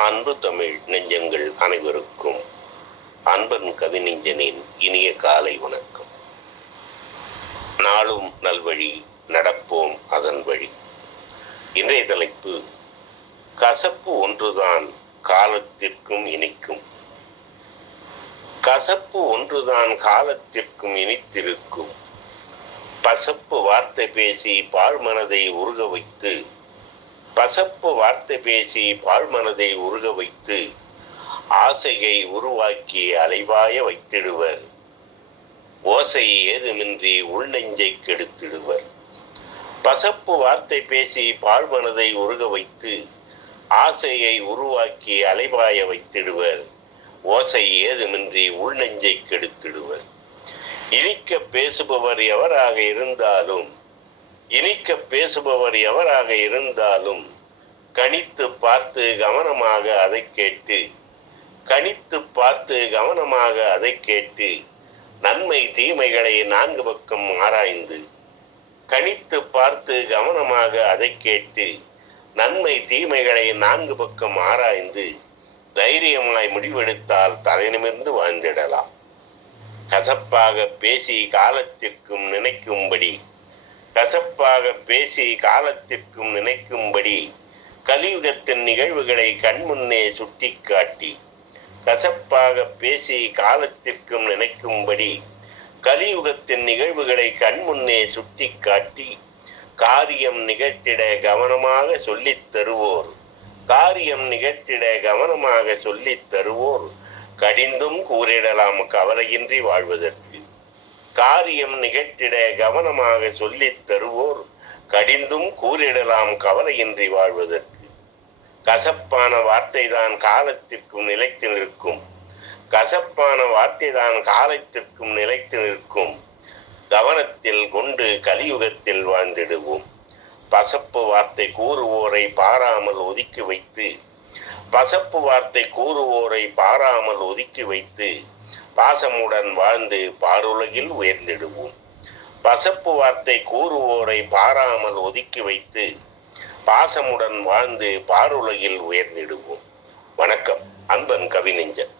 அன்பு தமிழ் நெஞ்சங்கள் அனைவருக்கும் அன்பன் கவிநெஞ்சனின் இனிய காலை வணக்கம். நாளும் நல்வழி நடப்போம் அதன் வழி. இன்றைய தலைப்பு கசப்பு ஒன்றுதான் காலத்திற்கும் இனிக்கும். கசப்பு ஒன்றுதான் காலத்திற்கும் இனித்திருக்கும். பசப்பு வார்த்தை பேசி பாழ்மனதை உருக வைத்து பசப்பு வார்த்தை பேசி பாழ்மனதை உருக வைத்து ஆசையை உருவாக்கி அலைவாய வைத்திடுவர். ஓசை ஏதுமின்றி உள்நெஞ்சை கெடுத்திடுவர். பசப்பு வார்த்தை பேசி பாழ்மனதை உருக வைத்து ஆசையை உருவாக்கி அலைவாய வைத்திடுவர். ஓசை ஏதுமின்றி உள்நெஞ்சை கெடுத்திடுவர். இனிக்க பேசுபவர் எவராக இருந்தாலும் இனிக்க பேசுபவர் எவராக இருந்தாலும் கணித்து பார்த்து கவனமாக அதை கேட்டு கணித்து பார்த்து கவனமாக அதை கேட்டு நன்மை தீமைகளை நான்கு பக்கம் ஆராய்ந்து கணித்து பார்த்து கவனமாக அதை கேட்டு நன்மை தீமைகளை நான்கு பக்கம் ஆராய்ந்து தைரியமாய் முடிவெடுத்தால் தலைநிமிர்ந்து வாழ்ந்திடலாம். கசப்பாக பேசி காலத்திற்கும் நினைக்கும்படி கசப்பாக பேசி காலத்திற்கும் நினைக்கும்படி கலியுகத்தின் நிகழ்வுகளை கண்முன்னே சுட்டிக்காட்டி கசப்பாக பேசி காலத்திற்கும் நினைக்கும்படி கலியுகத்தின் நிகழ்வுகளை கண்முன்னே சுட்டிக்காட்டி காரியம் நிகழ்த்திட கவனமாக சொல்லித் தருவோர் காரியம் நிகழ்த்திட கவனமாக சொல்லித் தருவோர் கடிந்தும் கூறிடலாம் கவலையின்றி வாழ்வதற்கு. காரியம் நிகழ்த்திட கவனமாக சொல்லித் தருவோர். கடிந்தும் கூறிடலாம் கவலையின்றி வாழ்வதற்கு. கசப்பான வார்த்தைதான் காலத்திற்கும் நிலைத்து நிற்கும். கசப்பான வார்த்தைதான் காலத்திற்கும் நிலைத்து நிற்கும். கவனத்தில் கொண்டு கலியுகத்தில் வாழ்ந்திடுவோம். பசப்பு வார்த்தை கூறுவோரை பாராமல் ஒதுக்கி வைத்து. பசப்பு வார்த்தை கூறுவோரை பாராமல் ஒதுக்கி வைத்து. பாசமுடன் வாழ்ந்து பாருலகில் உயர்ந்திடுவோம். பசப்பு வார்த்தை கூறுவோரை பாராமல் ஒதுக்கி வைத்து பாசமுடன் வாழ்ந்து பாருலகில் உயர்ந்திடுவோம். வணக்கம் அன்பன் கவிநெஞ்சன்.